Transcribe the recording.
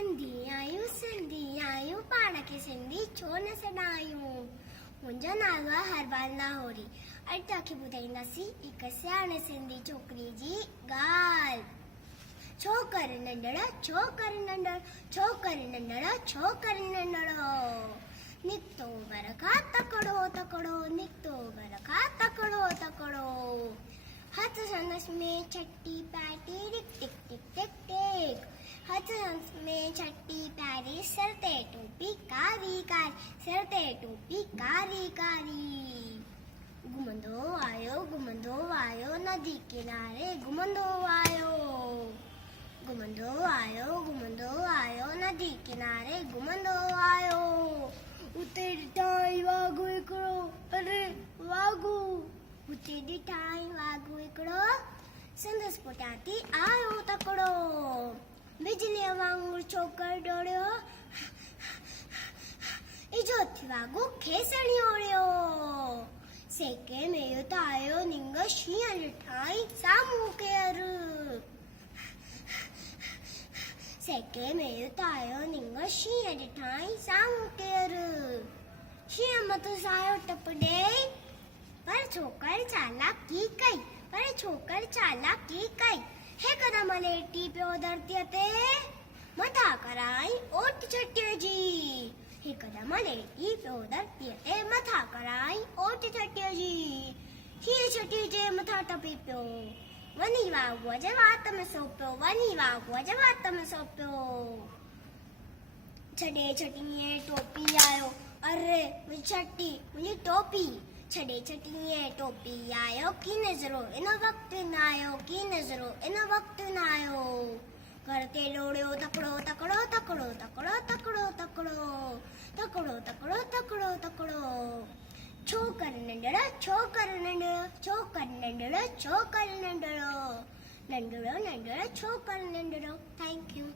सिंधी आहियूं पाण खे सिंधी छो न सॾायूं। मुंहिंजो नालो आहे हरबाल लाहौरी। अॼु तव्हांखे ॿुधाईंदासीं हिकु सियाणे सिंधी छोकिरी जी ॻाल्हि। छो करे नंढड़ा, छो करे नंढड़, छो करे नंढड़ा, छो करे नंढड़ो। निकितो घर खां तकड़ो तकड़ो, निकितो घर खां तकड़ो तकड़ो। हथ संदस में छटी पैटी टिक टिक टिक टिक टिक। हथ संदस में छटी पैरी, सिर ते टोपी कारी कारी, सिर ते टोपी कारी कारी। घुमंदो आयो नदी किनारे, घुमंदो आयो। घुमंदो आयो नदी किनारे, घुमंदो आयो। उते ॾिठाई वाघु हिकिड़ो, अरे वाघु। उते ॾिठाई वाघु हिकिड़ो, संदसि पुठियां आयो तकड़ो। बिजलीअ वांगुरु छोकर डोड़ियो, इजो थी वाघु खेसणी ओड़ियो। सेके में त आयो निंग, शींहं ॾिठाई साम्हूं केरु। सेके में त आयो निंग, शींहं ॾिठाई साम्हूं केरु। शींहं मथां सायो टप ॾेई, पर छोकर चालाकी कई, पर छोकर चालाकी कई। हिकदम लेटी पियो धरतीअ ते, मथां कराई ओट छटीअ जी। हिकदम लेटी पियो धरतीअ ते, मथां कराई ओट छटीअ जी। शींहं छटी जे मथां टपी पियो, वञी वाघुअ जे वात में सो पियो, वञी वाघुअ जे वात में सो पियो। छॾे छटीअ टोपी आयो, अरे मुंहिंजी छटी, मुंहिंजी टोपी। छॾे छटीअ टोपी आयो, की नज़रो इन वक़्तु न आयो, की नज़रो इन वक़्तु न आयो। घर ते डोड़ियो तकड़ो तकड़ो तकड़ो तकड़ो तकड़ो तकड़ो तकड़ो तकड़ो तकड़ो तकड़ो। छो करे नंढड़ा, छो करे नंढड़ो, छो करे नंढड़ो, छो करे नंढड़ो। नंढड़ो नंढड़ो छो करे नंढड़ो। Thank you.